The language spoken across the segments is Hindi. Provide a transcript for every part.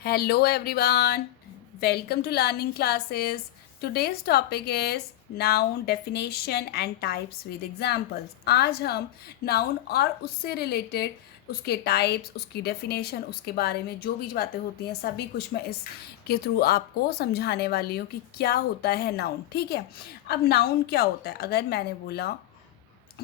Hello everyone, welcome to learning classes. Today's topic is noun definition and types with examples. आज हम noun और उससे related उसके types, उसकी definition, उसके बारे में जो भी बातें होती हैं सभी कुछ मैं इसके थ्रू आपको समझाने वाली हूँ कि क्या होता है noun. ठीक है, अब noun क्या होता है? अगर मैंने बोला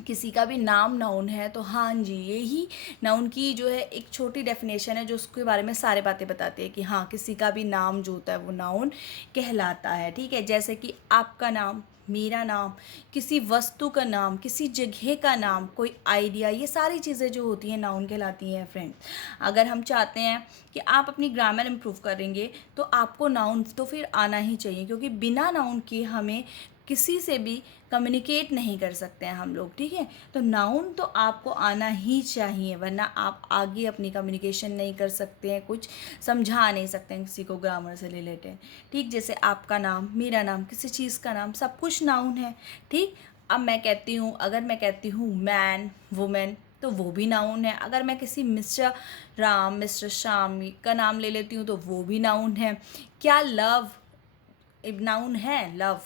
किसी का भी नाम नाउन है तो हाँ जी, यही नाउन की जो है एक छोटी डेफिनेशन है जो उसके बारे में सारे बातें बताती है कि हाँ किसी का भी नाम जो होता है वो नाउन कहलाता है. ठीक है, जैसे कि आपका नाम, मेरा नाम, किसी वस्तु का नाम, किसी जगह का नाम, कोई आइडिया, ये सारी चीज़ें जो होती हैं नाउन कहलाती हैं फ्रेंड्स. अगर हम चाहते हैं कि आप अपनी ग्रामर इम्प्रूव करेंगे तो आपको नाउन तो फिर आना ही चाहिए, क्योंकि बिना नाउन के हमें किसी से भी कम्युनिकेट नहीं कर सकते हैं हम लोग. ठीक है, तो नाउन तो आपको आना ही चाहिए, वरना आप आगे अपनी कम्युनिकेशन नहीं कर सकते हैं, कुछ समझा नहीं सकते हैं किसी को ग्रामर से रिलेटेड. ठीक, जैसे आपका नाम, मेरा नाम, किसी चीज़ का नाम, सब कुछ नाउन है. ठीक, अब मैं कहती हूँ, अगर मैं कहती हूँ मैन, वुमेन, तो वो भी नाउन है. अगर मैं किसी मिस्टर राम, मिस्टर श्याम का नाम ले लेती हूँ तो वो भी नाउन है. क्या लव एक नाउन है? लव,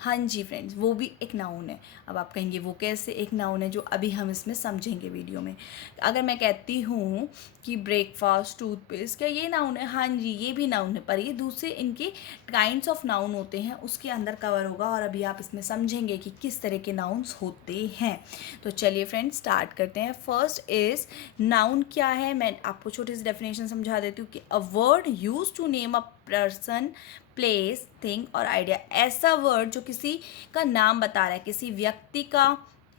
हाँ जी फ्रेंड्स, वो भी एक नाउन है. अब आप कहेंगे वो कैसे एक नाउन है, जो अभी हम इसमें समझेंगे वीडियो में. अगर मैं कहती हूँ कि ब्रेकफास्ट, टूथपेस्ट, क्या ये नाउन है? हाँ जी, ये भी नाउन है, पर ये दूसरे इनके काइंड्स ऑफ नाउन होते हैं, उसके अंदर कवर होगा और अभी आप इसमें समझेंगे कि किस तरह के नाउन्स होते हैं. तो चलिए फ्रेंड्स स्टार्ट करते हैं. फर्स्ट इज नाउन क्या है, मैं आपको छोटी सी डेफिनेशन समझा देती हूँ कि a word use to name a person, place, thing और आइडिया. ऐसा वर्ड जो किसी का नाम बता रहा है, किसी व्यक्ति का,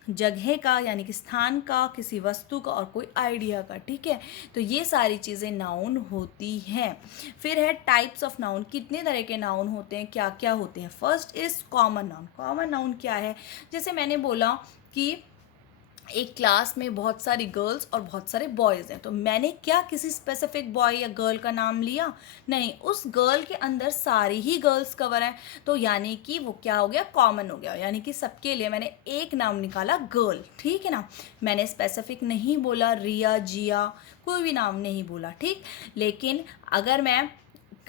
जगह का यानी कि स्थान का, किसी वस्तु का और कोई आइडिया का. ठीक है, तो ये सारी चीज़ें नाउन होती हैं. फिर है टाइप्स ऑफ नाउन, कितने तरह के नाउन होते हैं, क्या क्या होते हैं. First is common noun. Common noun क्या है? जैसे मैंने बोला कि एक क्लास में बहुत सारी गर्ल्स और बहुत सारे बॉयज़ हैं, तो मैंने क्या किसी स्पेसिफिक बॉय या गर्ल का नाम लिया? नहीं, उस गर्ल के अंदर सारी ही गर्ल्स कवर हैं, तो यानी कि वो क्या हो गया? कॉमन हो गया. यानी कि सबके लिए मैंने एक नाम निकाला, गर्ल. ठीक है ना, मैंने स्पेसिफिक नहीं बोला रिया, जिया, कोई भी नाम नहीं बोला. ठीक, लेकिन अगर मैं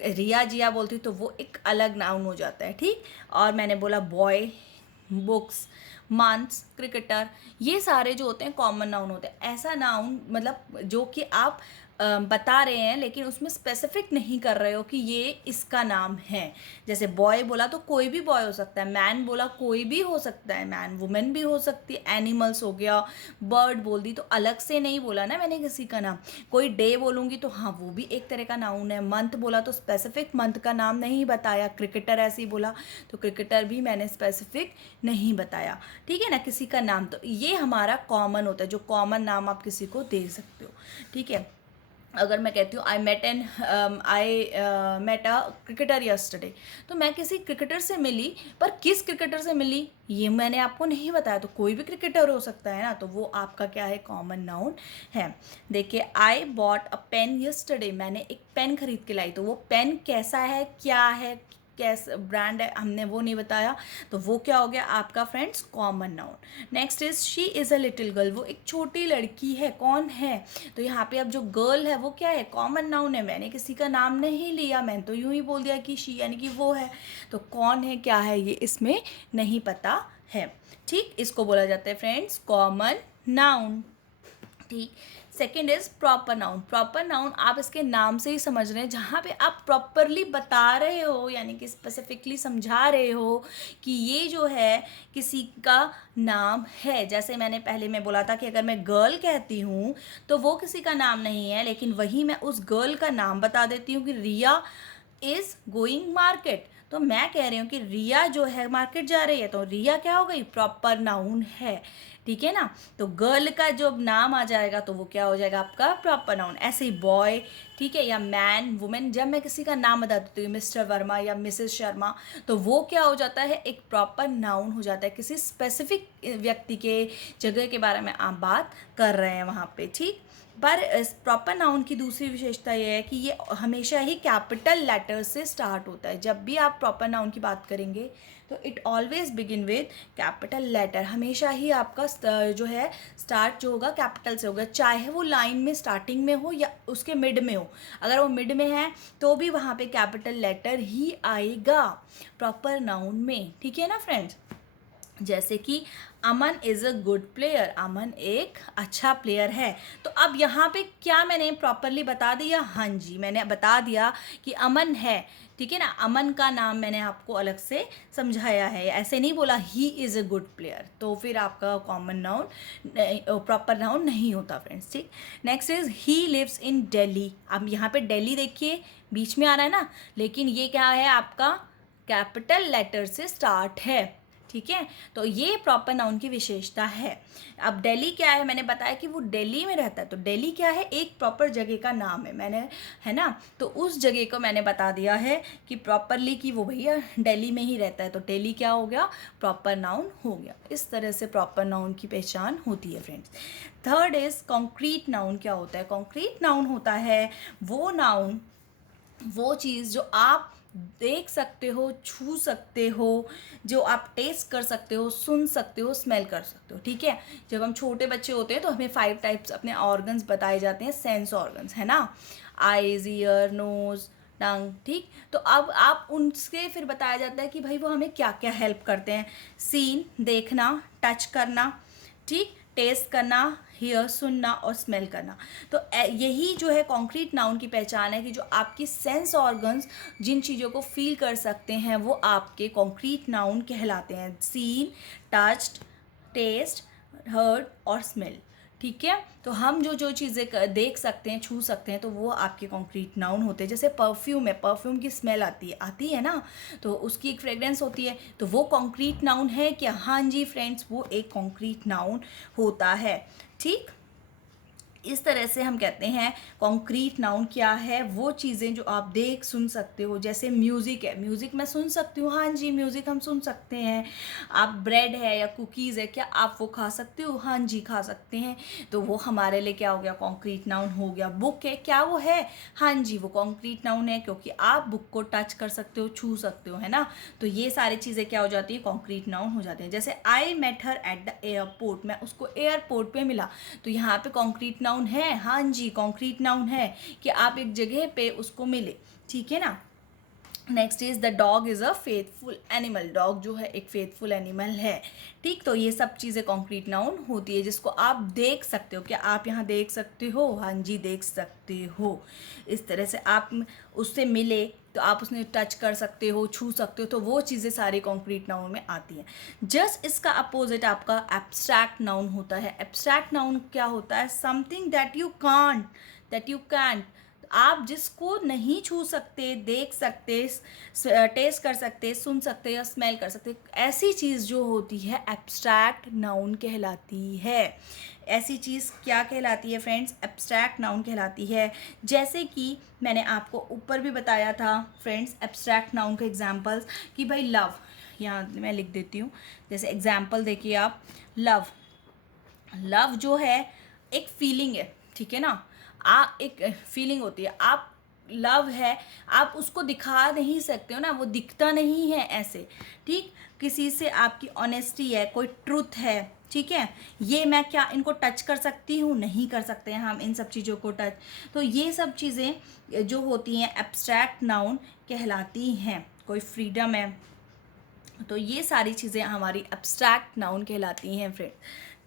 रिया जिया बोलती तो वो एक अलग नाउन हो जाता है. ठीक, और मैंने बोला बॉय, बुक्स, मंथ्स, क्रिकेटर, ये सारे जो होते हैं कॉमन नाउन होते हैं. ऐसा नाउन मतलब जो कि आप बता रहे हैं लेकिन उसमें स्पेसिफिक नहीं कर रहे हो कि ये इसका नाम है. जैसे बॉय बोला तो कोई भी बॉय हो सकता है, मैन बोला कोई भी हो सकता है मैन, वुमेन भी हो सकती है, एनिमल्स हो गया, बर्ड बोल दी तो अलग से नहीं बोला ना मैंने किसी का नाम. कोई डे बोलूँगी तो हाँ वो भी एक तरह का नाउन है. मंथ बोला तो स्पेसिफिक मंथ का नाम नहीं बताया. क्रिकेटर ऐसे ही बोला तो क्रिकेटर भी मैंने स्पेसिफिक नहीं बताया. ठीक है ना, किसी का नाम. तो ये हमारा कॉमन होता है, जो कॉमन नाम आप किसी को दे सकते हो. ठीक है, अगर मैं कहती हूँ I met a cricketer yesterday, तो मैं किसी क्रिकेटर से मिली, पर किस क्रिकेटर से मिली ये मैंने आपको नहीं बताया, तो कोई भी क्रिकेटर हो सकता है ना, तो वो आपका क्या है? कॉमन नाउन है. देखिए, I bought a pen yesterday, मैंने एक पेन खरीद के लाई, तो वो पेन कैसा है, क्या है, कैसा ब्रांड है, हमने वो नहीं बताया, तो वो क्या हो गया आपका friends? Common noun. Next is she is a little girl, वो एक छोटी लड़की है. कौन है? तो यहाँ पे अब जो गर्ल है वो क्या है? कॉमन नाउन है. मैंने किसी का नाम नहीं लिया, मैंने तो यूं ही बोल दिया कि शी यानी कि वो है. तो कौन है, क्या है, ये इसमें नहीं पता है. ठीक, इसको बोला जाता है फ्रेंड्स कॉमन नाउन. ठीक, second is proper noun. Proper noun आप इसके नाम से ही समझ रहे हैं, जहाँ पे आप प्रॉपरली बता रहे हो यानी कि स्पेसिफिकली समझा रहे हो कि ये जो है किसी का नाम है. जैसे मैंने पहले में बोला था कि अगर मैं गर्ल कहती हूँ तो वो किसी का नाम नहीं है, लेकिन वही मैं उस गर्ल का नाम बता देती हूँ कि रिया इज़ गोइंग मार्केट, तो मैं कह रही हूँ कि रिया जो है मार्केट जा रही है, तो रिया क्या हो गई? प्रॉपर नाउन है. ठीक है ना, तो गर्ल का जो नाम आ जाएगा तो वो क्या हो जाएगा आपका? Proper noun. ऐसे ही बॉय, ठीक है, या मैन, वुमेन, जब मैं किसी का नाम बता देती हूँ मिस्टर वर्मा या मिसेस शर्मा, तो वो क्या हो जाता है? एक प्रॉपर नाउन हो जाता है. किसी स्पेसिफिक व्यक्ति के, जगह के बारे में आप बात कर रहे हैं वहाँ पे. ठीक, पर प्रॉपर नाउन की दूसरी विशेषता ये है कि ये हमेशा ही कैपिटल लेटर से स्टार्ट होता है। जब भी आप प्रॉपर नाउन की बात करेंगे तो it always begin with capital letter. हमेशा ही आपका जो है स्टार्ट जो होगा कैपिटल से होगा, चाहे वो लाइन में स्टार्टिंग में हो या उसके मिड में हो। अगर वो मिड में है तो भी वहाँ पे कैपिटल लेटर ही आएगा प्रॉपर नाउन में, ठीक है ना फ्रेंड्स। जैसे कि अमन इज़ अ गुड प्लेयर, अमन एक अच्छा प्लेयर है। तो अब यहाँ पे क्या मैंने प्रॉपरली बता दिया? हाँ जी, मैंने बता दिया कि अमन है, ठीक है ना। अमन का नाम मैंने आपको अलग से समझाया है, ऐसे नहीं बोला he is a good player, तो फिर आपका कॉमन नाउन प्रॉपर नाउन नहीं होता फ्रेंड्स, ठीक। Next is he lives in Delhi. अब यहाँ पे दिल्ली देखिए बीच में आ रहा है ना, लेकिन ये क्या है आपका कैपिटल लेटर से स्टार्ट है, ठीक है। तो ये प्रॉपर नाउन की विशेषता है। अब दिल्ली क्या है, मैंने बताया कि वो दिल्ली में रहता है, तो दिल्ली क्या है? एक प्रॉपर जगह का नाम है, मैंने, है ना। तो उस जगह को मैंने बता दिया है कि प्रॉपरली कि वो भैया दिल्ली में ही रहता है, तो दिल्ली क्या हो गया? प्रॉपर नाउन हो गया। इस तरह से प्रॉपर नाउन की पहचान होती है friends. Third is concrete noun. क्या होता है? कॉन्क्रीट नाउन होता है वो नाउन, वो चीज़ जो आप देख सकते हो, छू सकते हो, जो आप टेस्ट कर सकते हो, सुन सकते हो, स्मेल कर सकते हो, ठीक है। जब हम छोटे बच्चे होते हैं तो हमें 5 टाइप्स अपने ऑर्गन्स बताए जाते हैं, सेंस ऑर्गन्स, है ना। आईज, ईयर, नोज, टंग, ठीक। तो अब आप उनसे फिर बताया जाता है कि भाई वो हमें क्या क्या हेल्प करते हैं। सीन, देखना, टच करना, ठीक, टेस्ट करना, हियर, सुनना, और स्मेल करना। तो यही जो है कॉन्क्रीट नाउन की पहचान है कि जो आपकी सेंस ऑर्गन्स जिन चीज़ों को फील कर सकते हैं वो आपके कॉन्क्रीट नाउन कहलाते हैं। सीन, टच्ड, टेस्ट, हर्ड और स्मेल, ठीक है। तो हम जो जो चीज़ें देख सकते हैं, छू सकते हैं, तो वो आपके कॉन्क्रीट नाउन होते हैं। जैसे परफ्यूम है, परफ्यूम की स्मेल आती है ना, तो उसकी एक फ्रेग्रेंस होती है, तो वो कॉन्क्रीट नाउन है क्या? हाँ जी फ्रेंड्स, वो एक कॉन्क्रीट नाउन होता है, ठीक। इस तरह से हम कहते हैं कॉन्क्रीट नाउन क्या है? वो चीज़ें जो आप देख सुन सकते हो। जैसे म्यूज़िक है, म्यूज़िक मैं सुन सकती हूँ, हाँ जी म्यूज़िक हम सुन सकते हैं। आप ब्रेड है या कुकीज़ है, क्या आप वो खा सकते हो? हाँ जी खा सकते हैं, तो वो हमारे लिए क्या हो गया? कॉन्क्रीट नाउन हो गया। बुक है, क्या वो है? हाँ जी वो कॉन्क्रीट नाउन है, क्योंकि आप बुक को टच कर सकते हो, छू सकते हो, है ना। तो ये सारी चीज़ें क्या हो जाती है? कॉन्क्रीट नाउन हो जाती हैं। जैसे I met her at the airport, मैं उसको एयरपोर्ट पे मिला, तो यहाँ पे कॉन्क्रीट नाउन है, हाँ जी कॉन्क्रीट नाउन है कि आप एक जगह पे उसको मिले, ठीक है ना। Next is the dog is a faithful animal, dog जो है एक फेथफुल एनिमल है, ठीक। तो ये सब चीज़ें कॉन्क्रीट नाउन होती है जिसको आप देख सकते हो। क्या आप यहाँ देख सकते हो? हाँ जी देख सकते हो। इस तरह से आप उससे मिले तो आप उसने टच कर सकते हो, छू सकते हो, तो वो चीज़ें सारी कॉन्क्रीट नाउन में आती हैं। जस्ट इसका अपोजिट आपका एब्स्ट्रैक्ट नाउन होता है। एब्स्ट्रैक्ट नाउन क्या होता है? समथिंग दैट यू कैंट, आप जिसको नहीं छू सकते, देख सकते, टेस्ट कर सकते, सुन सकते या स्मेल कर सकते, ऐसी चीज़ जो होती है एब्स्ट्रैक्ट नाउन कहलाती है। ऐसी चीज़ क्या कहलाती है फ्रेंड्स? एब्स्ट्रैक्ट नाउन कहलाती है। जैसे कि मैंने आपको ऊपर भी बताया था फ्रेंड्स एब्स्ट्रैक्ट नाउन के एग्जांपल्स कि भाई लव, यहाँ मैं लिख देती हूँ, जैसे एग्जांपल देखिए आप, लव जो है एक फीलिंग है, ठीक है ना। एक फीलिंग होती है, आप लव है, आप उसको दिखा नहीं सकते हो ना, वो दिखता नहीं है ऐसे, ठीक। किसी से आपकी ऑनेस्टी है, कोई ट्रुथ है, ठीक है। ये मैं क्या इनको टच कर सकती हूँ? नहीं कर सकते हैं हम इन सब चीज़ों को टच। तो ये सब चीज़ें जो होती हैं एब्स्ट्रैक्ट नाउन कहलाती हैं। कोई फ्रीडम है, तो ये सारी चीज़ें हमारी एब्स्ट्रैक्ट नाउन कहलाती हैं फ्रेंड,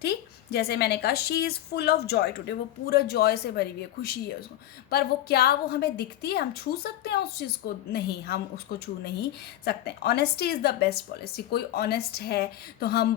ठीक। जैसे मैंने कहा she is full of Joy today, वो पूरा जॉय से भरी हुई है, खुशी है उसको, पर वो क्या वो हमें दिखती है? हम छू सकते हैं उस चीज़ को? नहीं, हम उसको छू नहीं सकते। Honesty is the best policy, कोई ऑनेस्ट है तो हम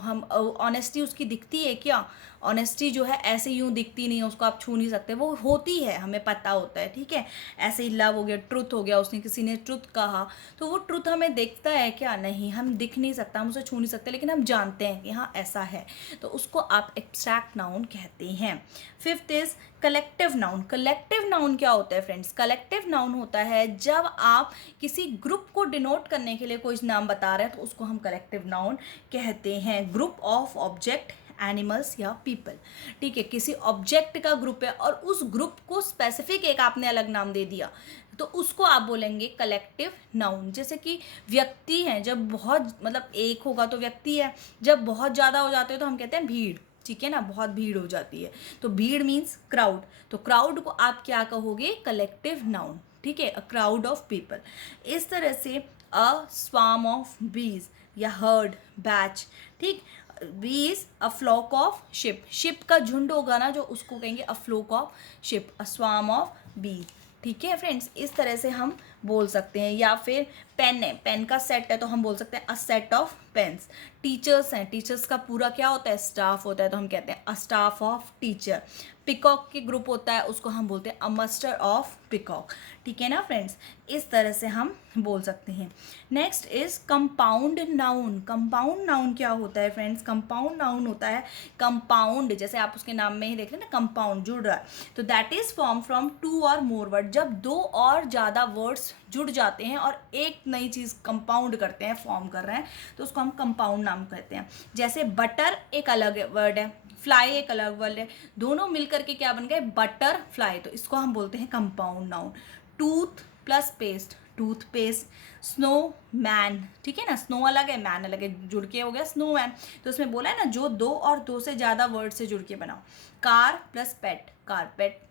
हम ऑनेस्टी उसकी दिखती है क्या? ऑनेस्टी जो है ऐसे यूँ दिखती नहीं है, उसको आप छू नहीं सकते, वो होती है, हमें पता होता है, ठीक है। ऐसे ही लव हो गया, ट्रुथ हो गया, उसने किसी ने ट्रुथ कहा तो वो ट्रुथ हमें दिखता है क्या? नहीं, हम दिख नहीं सकता, हम उसे छू नहीं सकते, लेकिन हम जानते हैं कि हाँ ऐसा है, तो उसको आप एब्स्ट्रैक्ट नाउन कहते हैं। Fifth is collective noun. Collective noun क्या होता है फ्रेंड्स? कलेक्टिव नाउन होता है जब आप किसी ग्रुप को डिनोट करने के लिए कोई नाम बता रहे हैं तो उसको हम कलेक्टिव नाउन कहते हैं। ग्रुप ऑफ ऑब्जेक्ट एनिमल्स या पीपल। ठीक है, किसी ऑब्जेक्ट का ग्रुप है और उस ग्रुप को स्पेसिफिक एक आपने अलग नाम दे दिया तो उसको आप बोलेंगे कलेक्टिव नाउन। जैसे कि व्यक्ति हैं, जब बहुत मतलब एक होगा तो व्यक्ति है, जब बहुत ज़्यादा हो जाते हैं तो हम कहते हैं भीड़। ठीक है ना, बहुत भीड़ हो जाती है तो भीड़ मीन्स क्राउड, तो क्राउड को आप क्या कहोगे, कलेक्टिव नाउन। ठीक है, अ क्राउड ऑफ पीपल। इस तरह से अ स्वार्म ऑफ बीज या हर्ड, बैच। ठीक, bees a flock of sheep, sheep का झुंड होगा ना जो, उसको कहेंगे a flock of sheep, a swarm of bees. ठीक है फ्रेंड्स, इस तरह से हम बोल सकते हैं। या फिर पेन है, पेन का सेट है तो हम बोल सकते हैं a set of pens. Teachers हैं, टीचर्स का पूरा क्या होता है, स्टाफ होता है, तो हम कहते हैं a staff of teacher. Peacock के ग्रुप होता है, उसको हम बोलते हैं अ मस्टर ऑफ पिकॉक। ठीक है ना फ्रेंड्स, इस तरह से हम बोल सकते हैं। Next is compound noun. Compound noun क्या होता है फ्रेंड्स, कंपाउंड नाउन होता है कंपाउंड, जैसे आप उसके नाम में ही देख रहे हैं ना, कंपाउंड, जुड़ रहा है, तो दैट इज फॉर्म फ्रॉम 2 और मोर वर्ड। जब 2 और ज़्यादा वर्ड्स जुड़ जाते हैं और एक नई चीज़ कंपाउंड करते हैं, फॉर्म कर रहे हैं, तो उसको हम कंपाउंड नाम कहते हैं। जैसे बटर एक अलग वर्ड है, फ्लाई एक अलग वर्ड है, दोनों मिलकर के क्या बन गए, बटर फ्लाई, तो इसको हम बोलते हैं compound noun. Tooth plus paste, tooth paste. Snow man, ठीक है ना, स्नो अलग है, मैन अलग है, जुड़ के हो गया स्नो मैन। तो उसमें बोला है ना, जो 2 और 2 से ज़्यादा वर्ड से जुड़ के बनाओ। Car plus pet, carpet.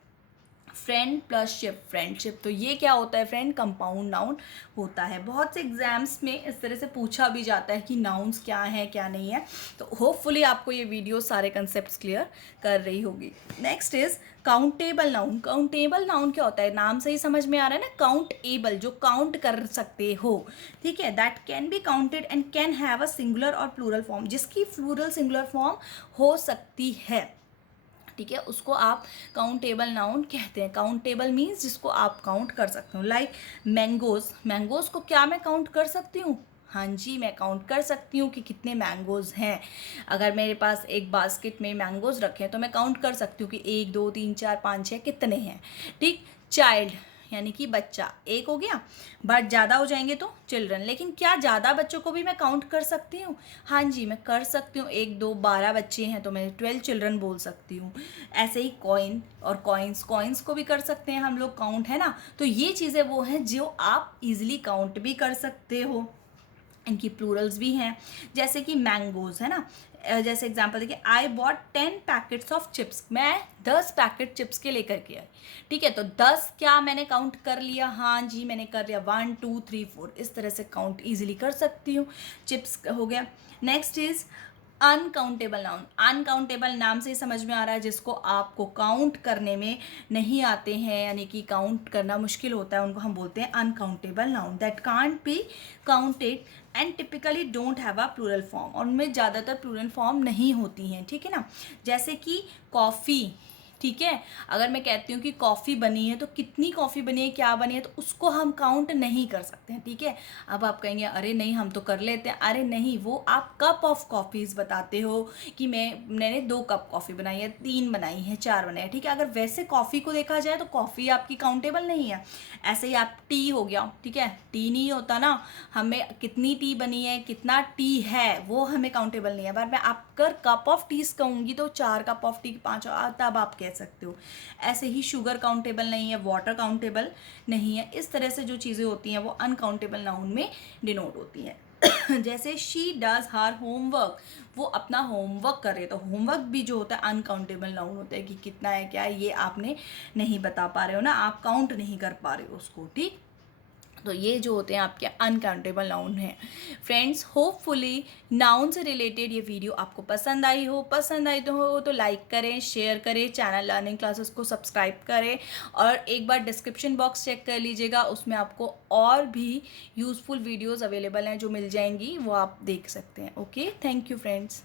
Friend plus ship, friendship. तो ये क्या होता है फ्रेंड, कंपाउंड नाउन होता है। बहुत से एग्जाम्स में इस तरह से पूछा भी जाता है कि नाउन्स क्या है क्या नहीं है, तो होपफुली आपको ये वीडियो सारे कंसेप्ट्स क्लियर कर रही होगी। Next is countable noun. Countable noun क्या होता है, नाम से ही समझ में आ रहा है ना, काउंट एबल, जो काउंट कर सकते हो। ठीक है, that can be counted and can have a singular और प्लूरल फॉर्म, जिसकी प्लूरल सिंगुलर फॉर्म हो सकती है। ठीक है, उसको आप काउंटेबल नाउन कहते हैं। काउंटेबल मीन्स जिसको आप काउंट कर सकते हो। लाइक मैंगोज, मैंगोज को क्या मैं काउंट कर सकती हूँ, हाँ जी मैं काउंट कर सकती हूँ कि कितने मैंगोज हैं। अगर मेरे पास एक बास्केट में मैंगोज रखे हैं तो मैं काउंट कर सकती हूँ कि 1 2 3 4 5 6 कितने हैं। ठीक, चाइल्ड यानी कि बच्चा, एक हो गया, बट ज़्यादा हो जाएंगे तो चिल्ड्रन। लेकिन क्या ज़्यादा बच्चों को भी मैं काउंट कर सकती हूँ, हाँ जी मैं कर सकती हूँ। 1 2 12 बच्चे हैं तो मैं 12 चिल्ड्रन बोल सकती हूँ। ऐसे ही कॉइन और कॉइन्स, कॉइन्स को भी कर सकते हैं हम लोग काउंट, है ना। तो ये चीज़ें वो हैं जो आप इजीली काउंट भी कर सकते हो। इनकी प्लूरल्स भी हैं, जैसे कि मैंगोज, है ना। जैसे एग्जांपल देखिए, I bot 10 packets of chips, मैं 10 पैकेट चिप्स के लेकर के आई। ठीक है, तो 10 क्या मैंने काउंट कर लिया, हाँ जी मैंने कर लिया, 1 2 3 4, इस तरह से काउंट इजीली कर सकती हूँ। चिप्स हो गया। Next is uncountable noun. Uncountable नाम से ही समझ में आ रहा है जिसको आपको काउंट करने में नहीं आते हैं, यानी कि काउंट करना मुश्किल होता है, उनको हम बोलते हैं uncountable noun. That can't be counted and typically don't have a plural form, और उनमें ज़्यादातर प्लूरल फॉर्म नहीं होती हैं। ठीक है ना, जैसे कि कॉफ़ी। ठीक है, अगर मैं कहती हूँ कि कॉफ़ी बनी है तो कितनी कॉफ़ी बनी है, क्या बनी है, तो उसको हम काउंट नहीं कर सकते हैं। ठीक है, अब आप कहेंगे अरे नहीं हम तो कर लेते हैं, अरे नहीं, वो आप कप ऑफ कॉफ़ीज़ बताते हो कि मैंने 2 कप कॉफ़ी बनाई है, 3 बनाई है, 4 बनाई है। ठीक है, अगर वैसे कॉफ़ी को देखा जाए तो कॉफ़ी आपकी काउंटेबल नहीं है। ऐसे ही आप टी हो गया, ठीक है, टी नहीं होता ना, हमें कितनी टी बनी है, कितना टी है, वो हमें काउंटेबल नहीं है। पर मैं आप अगर कप ऑफ टीज कहूँगी तो 4 कप ऑफ टी, 5, तब आप कह सकते हो। ऐसे ही शुगर काउंटेबल नहीं है, वाटर काउंटेबल नहीं है। इस तरह से जो चीज़ें होती हैं वो अनकाउंटेबल नाउन में डिनोट होती हैं। जैसे शी डज हर होमवर्क, वो अपना होमवर्क कर रहे, तो होमवर्क भी जो होता है अनकाउंटेबल नाउन होता है कि कितना है क्या है, ये आपने नहीं बता पा रहे हो ना, आप काउंट नहीं कर पा रहे हो उसको। ठीक, तो ये जो होते हैं आपके अनकाउंटेबल नाउन हैं। फ्रेंड्स, होपफुली नाउन से रिलेटेड ये वीडियो आपको पसंद आई हो। पसंद आई तो लाइक करें, शेयर करें, चैनल लर्निंग क्लासेस को सब्सक्राइब करें, और एक बार डिस्क्रिप्शन बॉक्स चेक कर लीजिएगा, उसमें आपको और भी यूज़फुल वीडियोज़ अवेलेबल हैं जो मिल जाएंगी, वो आप देख सकते हैं। Okay, thank you friends.